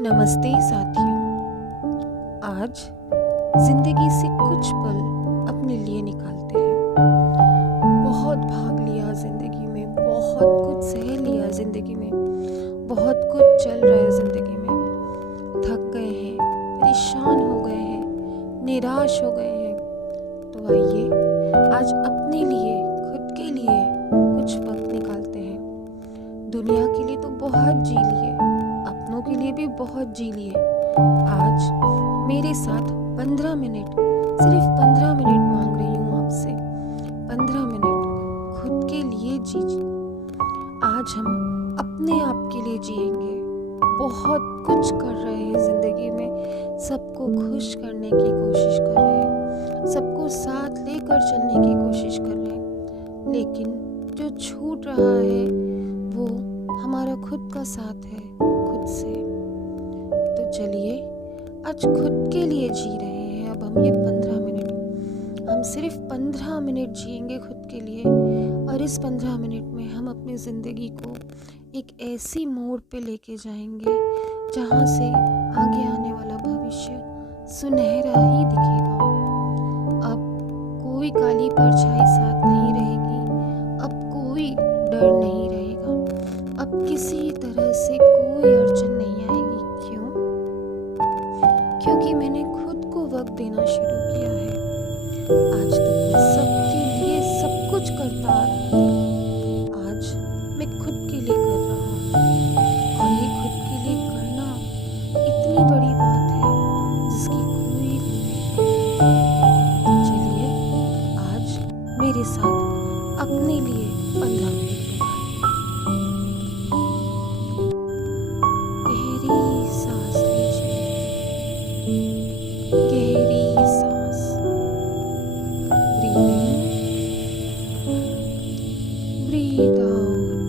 नमस्ते साथियों। आज जिंदगी से कुछ पल अपने लिए निकालते हैं। बहुत भाग लिया जिंदगी में, बहुत कुछ सह लिया जिंदगी में, बहुत कुछ चल रहा है जिंदगी में। थक गए हैं, परेशान हो गए हैं, निराश हो गए हैं। तो आइए आज अपने लिए, खुद के लिए कुछ वक्त निकालते हैं। दुनिया के लिए तो बहुत जी लिए, अपनों के लिए भी बहुत जी लिए। आज मेरे साथ 15 मिनट, सिर्फ 15 मिनट मांग रही हूँ आपसे। 15 मिनट खुद के लिए जी। आज हम अपने आप के लिए जिएंगे। बहुत कुछ कर रहे हैं जिंदगी में, सबको खुश करने की कोशिश कर रहे हैं, सबको साथ लेकर चलने की कोशिश कर रहे हैं, लेकिन जो छूट रहा है वो हमारा खुद का साथ है, खुद से। तो चलिए आज खुद के लिए जी रहे हैं। अब हम ये 15 मिनट, हम सिर्फ 15 मिनट जिएंगे खुद के लिए। और इस 15 मिनट में हम अपनी ज़िंदगी को एक ऐसी मोड़ पे लेके जाएंगे जहाँ से आगे आने वाला भविष्य सुनहरा ही दिखेगा। अब कोई काली परछाई साथ नहीं रहेगी, अब कोई डर नहीं रहेगा, अब किसी तरह से कोई अड़चन नहीं आएगी। क्यों? क्योंकि मैंने खुद को वक्त देना शुरू किया है। आज तक मैं सबके लिए सब कुछ करता आ रहा था, आज मैं खुद के लिए कर रहा हूँ। और ये खुद के लिए करना इतनी बड़ी बात है जिसकी कोई कीमत नहीं। चलिए आज मेरे साथ अपने लिए 15 मिनट गहरी सांस लीजिए, गहरी सांस। Breathe in, breathe out,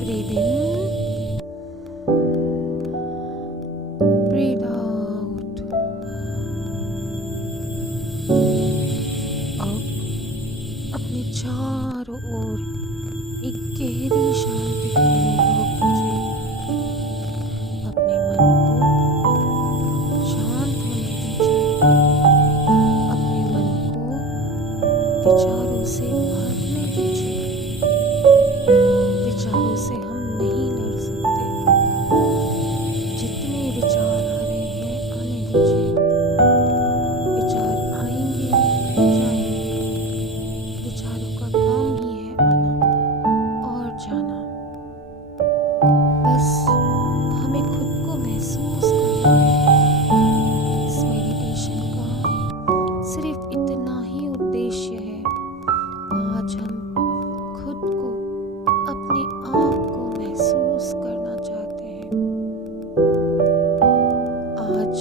breathe in, breathe out. अब अपने चारों ओर एक गहरी शांति का अनुभव कीजिए। अपने मन को शांत होने दीजिए। अपने मन को विचारों से भरने दीजिए। विचारों से हम नहीं लड़ सकते। जितने विचार आ रहे हैं आने दीजिए। विचार आएंगे, जाएंगे। विचारों का काम ही है आना और जाना। बस हमें खुद को महसूस करना है। इस मेडिटेशन का सिर्फ इतना ही उद्देश्य है। आज हम खुद को, अपने आप को महसूस करना चाहते हैं। आज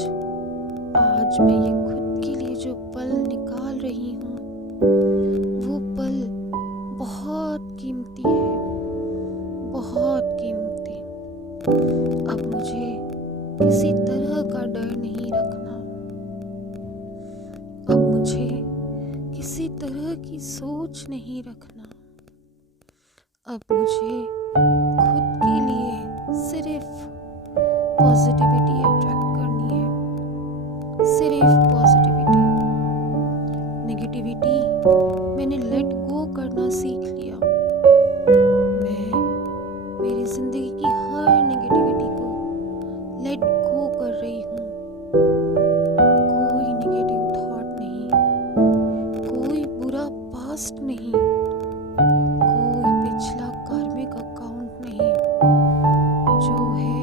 आज मैं ये खुद के लिए जो पल निकाल रही हूँ वो पल बहुत कीमती है, बहुत कीमती। अब मुझे किसी तरह का डर नहीं रखना। अब मुझे किसी तरह की सोच नहीं रखना। अब मुझे खुद के लिए सिर्फ पॉजिटिविटी अट्रैक्ट करनी है, सिर्फ पॉजिटिविटी। नेगेटिविटी मैंने लेट गो करना सीख लिया। मैं मेरी जिंदगी की हर नेगेटिविटी को लेट गो कर रही हूँ। कोई नेगेटिव थॉट नहीं, कोई बुरा पास्ट नहीं, कोई पिछला कार्मिक अकाउंट नहीं। जो है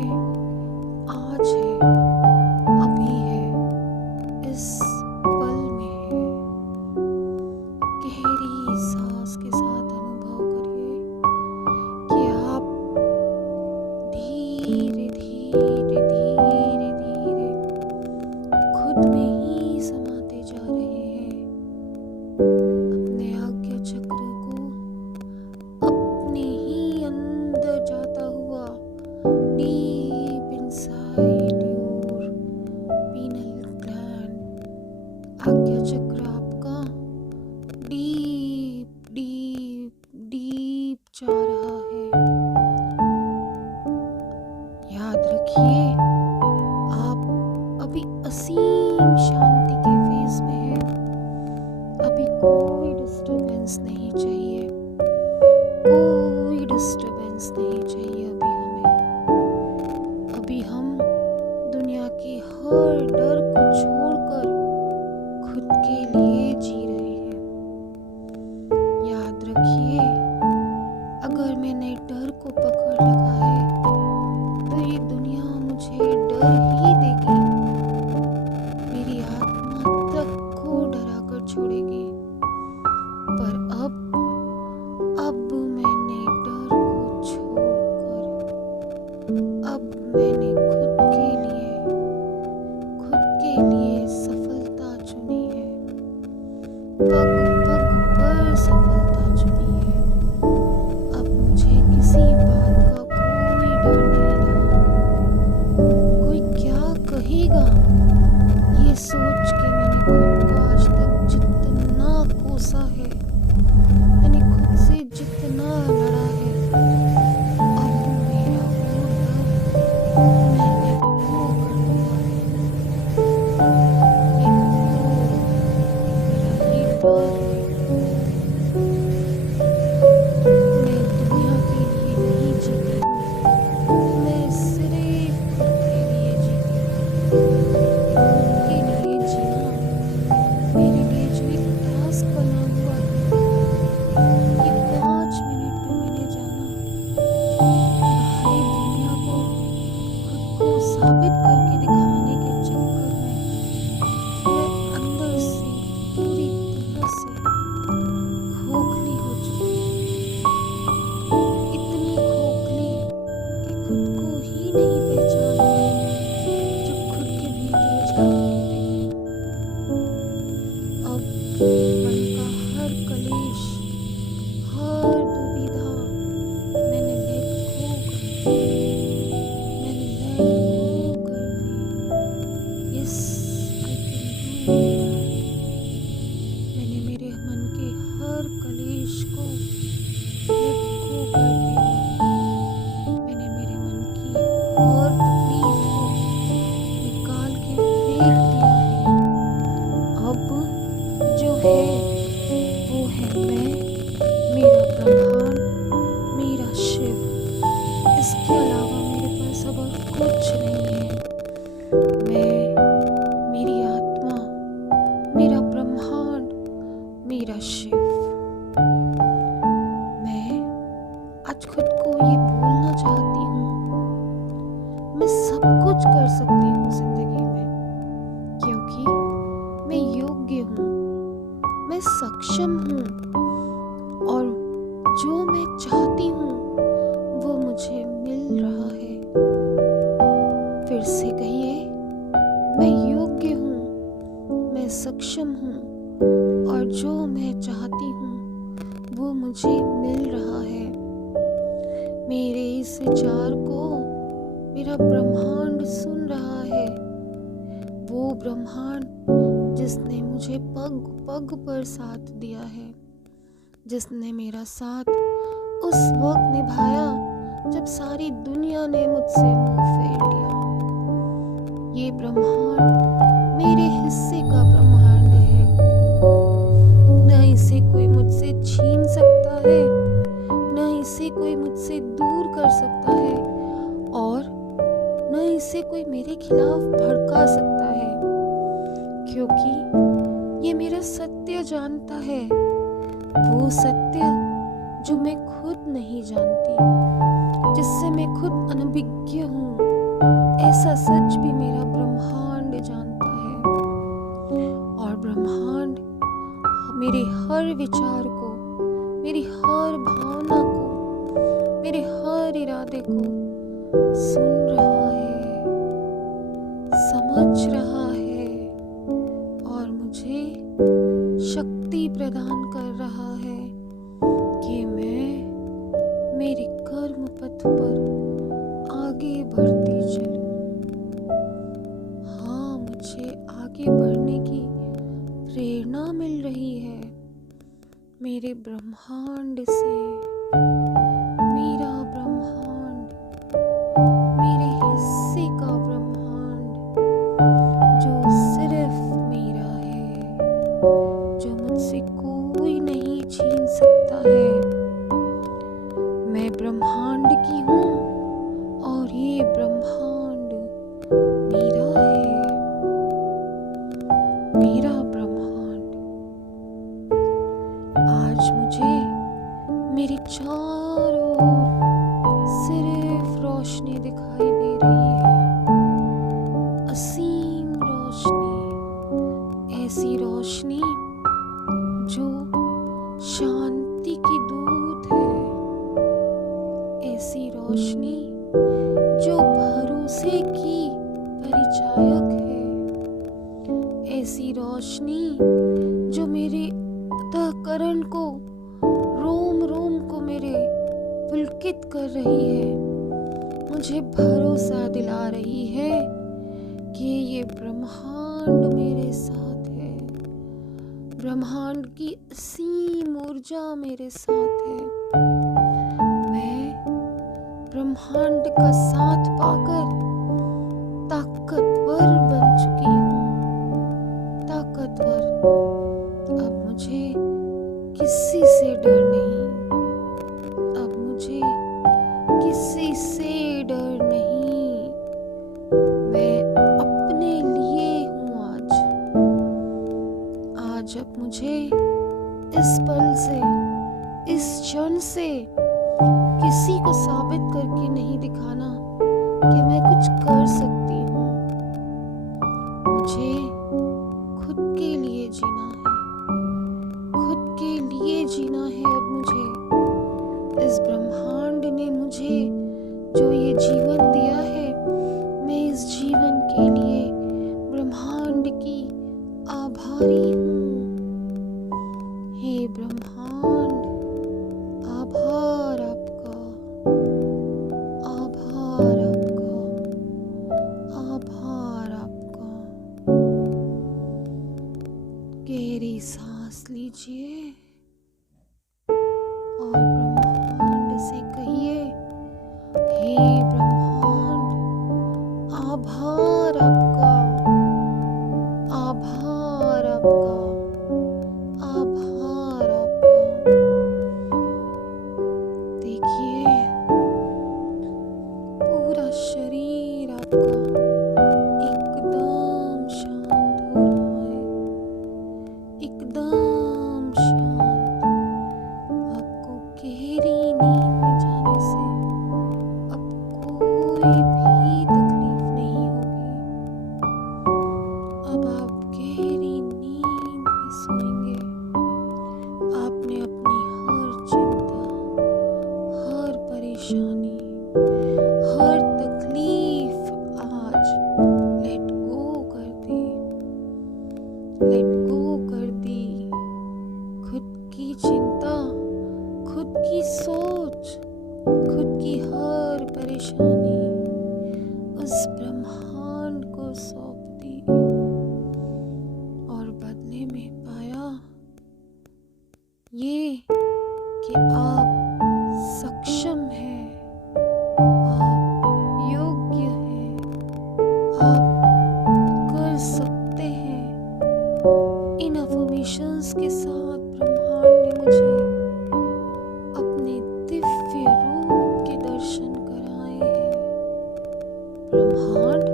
आज है, अभी है, इस पल में है। गहरी सांस के साथ अनुभव करिए कि आप धीरे डिस्ट्रैक्शंस नहीं चाहिए अभी हमें। अभी हम दुनिया के हर डर को छोड़कर खुद के लिए जी रहे हैं। याद रखिए, अगर मैंने डर को पकड़ रखा है तो ये दुनिया मुझे डर ही देगी। मेरी आत्मा तक को डरा कर छोड़ेगी। पर अब मैंने डर को छोड़कर अब मैंने खुद के लिए सफलता चुनी है। पग पग पर सफलता चुनी है। अब मुझे किसी बात का कोई डर नहीं रहा। कोई क्या कहेगा, ये सोच के मैंने खुद को आज तक जितना कोसा है, मैंने खुद से जितना लड़ा है, अब मेरा वो डर मैंने खो कर दिया है। ये मेरा ये डर है। मैं दुनिया के लिए नहीं जीती हूँ, मैं सिर्फ खुद के लिए जीती हूँ। खुद के लिए जीना मेरे लिए जो एक टास्क बना हुआ था, ये 5 मिनट में मैंने जाना। बाहरी दुनिया को खुद को साबित करके दिखाने के चक्कर में मैं अंदर से पूरी तरह से खोखली हो चुकी हूँ। इतनी खोखली कि खुद को ही नहीं पहचान पाई जब खुद के भीतर झांक के देखा। अब मन का हर कलेश, हर दुविधा मैंने लेट गो कर दी। Yes, I can do that. मैंने मेरे मन के हर कलेश को लेट गो कर दिया। मैंने मेरे मन की हर तकलीफ को निकाल के फेंक दिया है। अब जो है वो है मैं, मेरा ब्रह्मांड, मेरा शिव। इसके अलावा मेरे पास अब और कुछ नहीं है। मैं, मेरी आत्मा, मेरा ब्रह्मांड, मेरा शिव। मैं आज खुद को ये बोलना चाहती हूँ, मैं सब कुछ कर सकती हूँ जिंदगी में, क्योंकि मैं योग्य हूँ, मैं सक्षम हूँ, और जो मैं चाहती हूँ वो मुझे मिल रहा है। फिर से कहिए, मैं योग्य हूँ, मैं सक्षम हूँ, और जो मैं चाहती हूँ वो मुझे मिल रहा है। मेरे इस विचार को मेरा ब्रह्मांड सुन रहा है। वो ब्रह्मांड जिसने मुझे पग पग पर साथ दिया है, जिसने मेरा साथ उस वक्त निभाया जब सारी दुनिया ने मुझसे मुंह फेर लिया। ये ब्रह्मांड मेरे हिस्से का ब्रह्मांड है। न इसे कोई मुझसे छीन सकता है, न इसे कोई मुझसे दूर कर सकता है, और न इसे कोई मेरे खिलाफ भड़का सकता है, क्योंकि ये मेरा सत्य जानता है। वो सत्य जो मैं खुद नहीं जानती, जिससे मैं खुद अनभिज्ञ हूँ, ऐसा सच भी मेरा ब्रह्मांड जानता है। और ब्रह्मांड मेरे हर विचार को, मेरी हर भावना को, मेरे हर इरादे को सुन रहा है, समझ रहा है, और मुझे शक्ति प्रदान कर रहा है कि मैं मेरे कर्म पथ पर आगे बढ़ती चलूं। हाँ, मुझे आगे बढ़ने की प्रेरणा मिल रही है मेरे ब्रह्मांड से। मेरा ब्रह्मांड, मेरे हिस्से का ब्रह्मांड, जो सिर्फ मेरा है, जो मुझसे कोई नहीं छीन सकता है। मैं ब्रह्मांड ब्रह्मांड की हूँ और ये ब्रह्मांड मेरा है, मेरा ब्रह्मांड। आज मुझे मेरे चारों ओर सिर्फ रोशनी दिखाई दे रही है, असीम रोशनी, ऐसी रोशनी जो शांति की दूत है, ऐसी रोशनी जो भरोसे की परिचायक है, ऐसी रोशनी जो मेरे अंतःकरण को, रोम रोम को मेरे पुलकित कर रही है, मुझे भरोसा दिला रही है कि ये ब्रह्मांड मेरे साथ है, ब्रह्मांड की असीम ऊर्जा मेरे साथ है। मैं ब्रह्मांड का साथ पाकर ताकतवर बन चुकी हूँ, ताकतवर। अब मुझे किसी से डर नहीं, अब मुझे किसी से डर नहीं। मैं अपने लिए हूँ आज अब मुझे इस पल से, इस क्षण से किसी को साबित करके नहीं दिखाना कि मैं कुछ कर सकती हूँ। मुझे खुद के लिए जीना है, खुद के लिए जीना है। अब मुझे इस ब्रह्मांड ने मुझे जो ये जीवन दिया है, मैं इस जीवन के लिए ब्रह्मांड की आभारी हूँ। हे ब्रह्मांड, आभार आपका, आभार आपका, आभार आपका। गहरी सांस लीजिए और ब्रह्मांड से कहिए, हे ब्रह्मांड, आभार आपका, आभार आपका, आभार आपका। देखिए पूरा शरीर आपका एकदम शांत हो रहा है, एकदम शांत। आपको गहरी नींद में जाने से अब कोई भी तकलीफ नहीं होगी। अब आप गहरी नींद में सोएंगे। आपने अपनी हर चिंता, हर परेशानी, हर तकलीफ आज लेट गो कर दी, लेट गो कर दी। खुद की चिंता, खुद की सोच, खुद की हर परेशानी उस ब्रह्मांड को सौंप दी और बदले में पाया ये कि आप सक्षम हैं, आप योग्य हैं, आप कर सकते हैं। इन अफर्मेशंस के साथ ब्रह्मांड ने मुझे अपने दिव्य रूप के दर्शन कराए हैं। ब्रह्मांड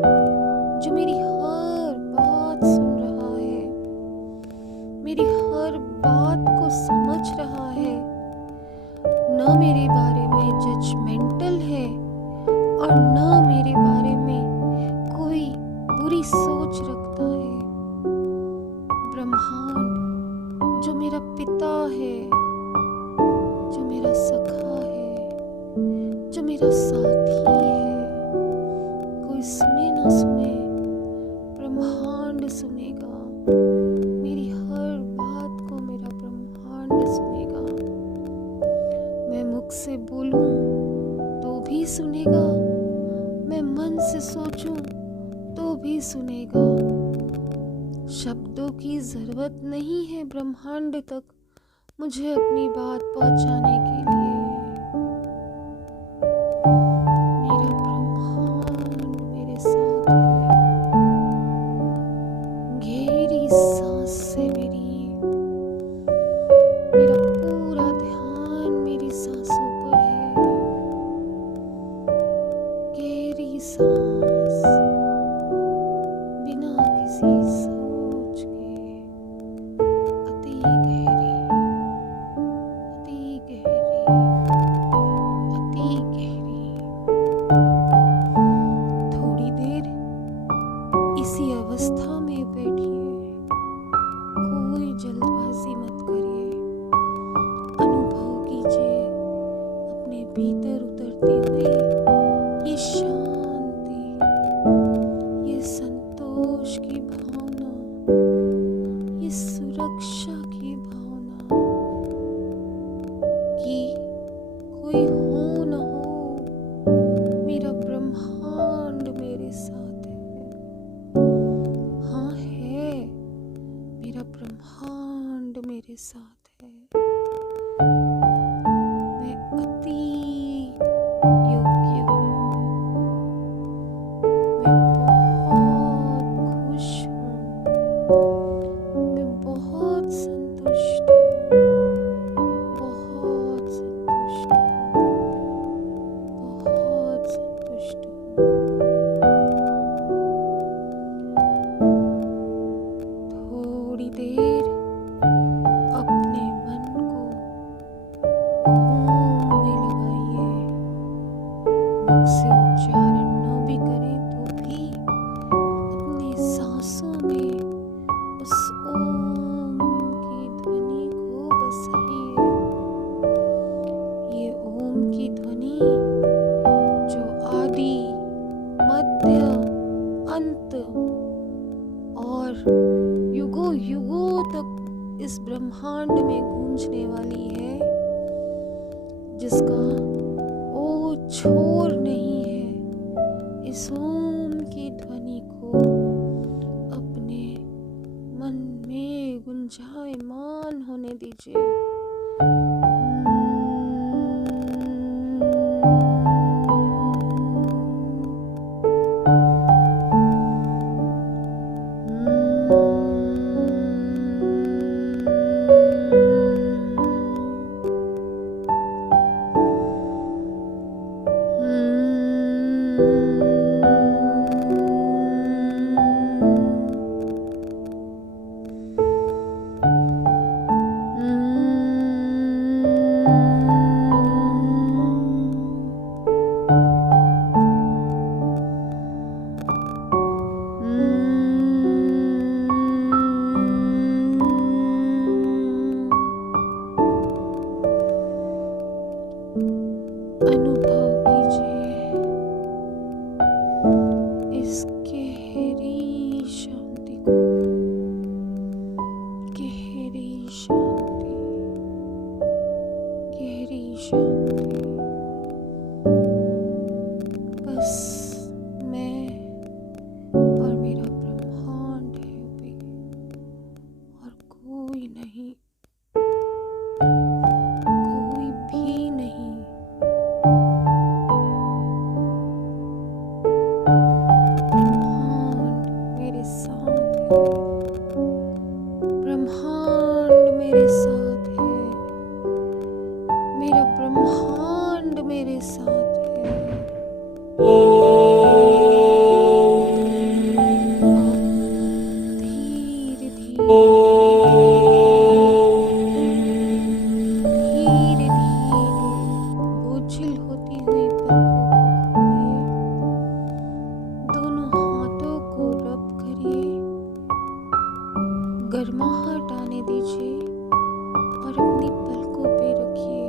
जो मेरी हर बात सुन रहा है, मेरी हर बात को समझ रहा है, न मेरे बारे में जजमेंटल है और न मेरे बारे में कोई बुरी सोच रखता है। ब्रह्मांड जो मेरा पिता है, जो मेरा सखा है, जो मेरा साथी है, कोई सुने ना सुने, ब्रह्मांड सुनेगा। मेरी हर बात को मेरा ब्रह्मांड सुनेगा। मैं मुख से बोलूं तो भी सुनेगा, मैं मन से सोचूं तो भी सुनेगा। शब्दों की जरूरत नहीं है ब्रह्मांड तक मुझे अपनी बात पहुंचाने के लिए। मेरा ब्रह्मांड मेरे साथ है। गहरी सांस से मेरा पूरा ध्यान मेरी सांसों पर है। सांस बिना किसी सोच के अति गहरी, अति गहरी, अति गहरी। थोड़ी देर इसी अवस्था में बैठिए, कोई जल्दबाजी मत करिए। अनुभव कीजिए अपने भीतर उतरती हुई ये शांति, ये संतोष की भावना, ये सुरक्षा की भावना कि कोई हो न हो, मेरा ब्रह्मांड मेरे साथ है। हाँ है, मेरा ब्रह्मांड मेरे साथ है। मैं अति योग्य हूँ, मैं बहुत खुश हूँ, मैं बहुत संतुष्ट हूँ, बहुत संतुष्ट हूँ, बहुत संतुष्ट हूँ। थोड़ी देर अपने मन को घूमने लगाइए। मुख से उच्चारण न भी करें तो भी अपने सांसों में उस ओम की ध्वनि को बसाइए। ये ओम की ध्वनि जो आदि, मध्य, अंत और युगों युगों तक इस ब्रह्मांड में गूंजने वाली है, जिसका ओ छोर नहीं है। इस ओम की ध्वनि को अपने मन में गुंजायमान होने दीजिए। अनुभव कीजिए इस गहरी शांति को, गहरी शांति, गहरी शांति। बस मैं और मेरा ब्रह्मांड है अभी, और कोई नहीं, कोई भी नहीं। ब्रह्मांड मेरे साथ है, ब्रह्मांड मेरे साथ है, मेरा ब्रह्मांड मेरे साथ है। धीरे धीरे, धीरे धीरे बोझिल होती हुई पलकों को खोलिए। दोनों हाथों को रब करिए, गर्माहट आने दीजिए और अपनी पलकों पे रखिए।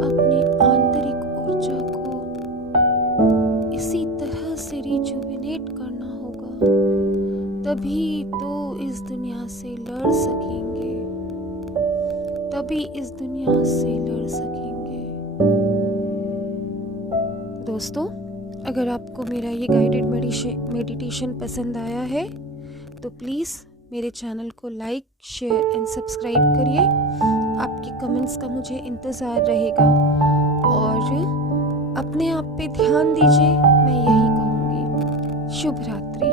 अपनी आंतरिक ऊर्जा को इसी तरह से रिजुविनेट करना होगा, तभी तो इस दुनिया से लड़ सकेंगे, तभी इस दुनिया से लड़ सकेंगे। दोस्तों, अगर आपको मेरा ये गाइडेड मेडिटेशन पसंद आया है तो प्लीज़ मेरे चैनल को लाइक, शेयर एंड सब्सक्राइब करिए। आपके कमेंट्स का मुझे इंतज़ार रहेगा और अपने आप पे ध्यान दीजिए, मैं यही कहूँगी। शुभ रात्रि।